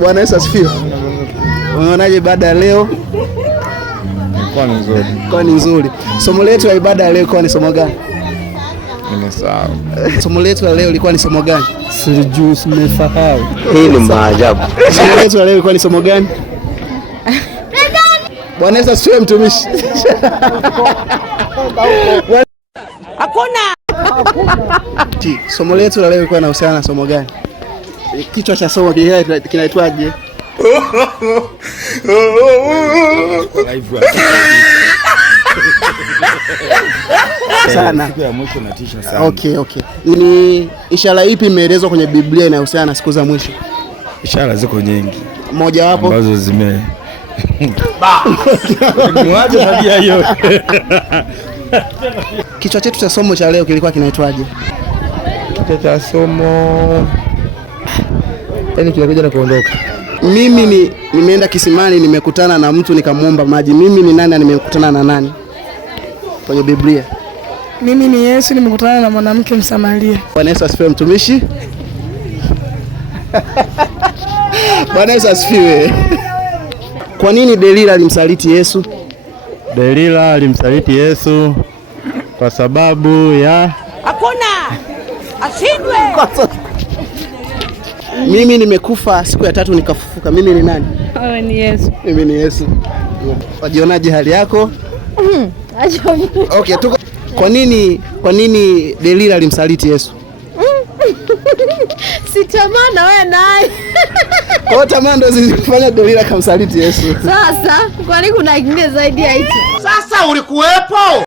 Bwana Yesu asifiwe. Unaonaje ibada ya leo? Kwa nzuri. Kwa nzuri. Somo letu la ibada ya leo kwa ni somo gani? Nimesahau. Somo letu la leo lilikuwa ni somo gani? Sijui, nimesahau. Hii ni maajabu. Somo letu la leo lilikuwa ni somo gani? Bwana Yesu asifiwe mtumishi. Hakuna. Somo letu la leo lilikuwa linahusiana na somo gani? Kichwa cha somo kinaitwaje? Sana. Siku ya mwisho natisha sana. Okay. Ni ishara ipi imeelezwa kwenye Biblia inayohusiana na siku za mwisho? Ishara ziko nyingi. Moja wapo ambazo zime Mwaje tabia hiyo. Kichwa chetu cha somo cha leo kilikuwa kinaitwaje? Kichwa cha somo kinakuja na kuondoka. Mimi nimeenda kisimani, nimekutana na mtu nikamwomba maji. Mimi ni nani na nimekutana na nani kwenye Biblia? Mimi ni Yesu, nimekutana na mwanamke Msamaria. Bwana Yesu asifiwe mtumishi. Bwana Yesu asifiwe. Kwa nini Delila alimsaliti Yesu? Delila alimsaliti Yesu kwa sababu ya Hakuna. Ashindwe. Mimi nimekufa siku ya tatu nikafufuka. Mimi ni nani? Wewe ni Yesu. Mimi ni Yesu. Wajionaje hali yako? Okay, tuko. Kwa nini Delila alimsaliti Yesu? Si tamaa na wewe naye. Kwa tamaa ndo zilifanya Delila kamsaliti Yesu. Sasa, kwani kuna kingine zaidi ya hicho? Sasa ulikuwepo?